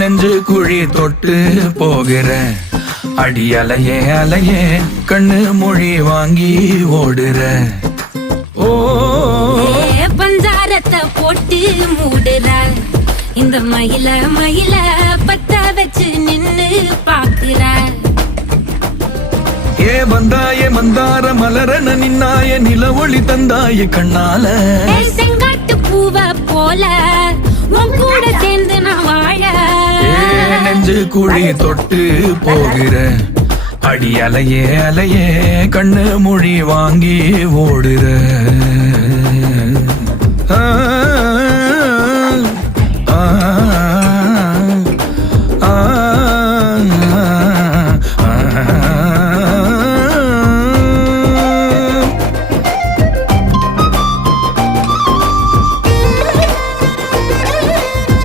நெஞ்சு குழி தொட்டு போகிற அடி அலையே அலையே கண்ணு மொழி வாங்கி ஓடுற. ஓ பஞ்சாரத்தை போட்டு மூடுற இந்த மயில மயில பத்த வச்சு நின்னு பாக்குற. ஏ வந்தாய மந்தார மலரன நின்னாய நில ஒளி தந்தாய கண்ணால. செங்காட்டு பூவ போல உன் கூட சேர்ந்து நான் வாழ. நெஞ்சு குழி தொட்டு போகிற அடி அலையே அலையே கண்ணு மொழி வாங்கி ஓடுற.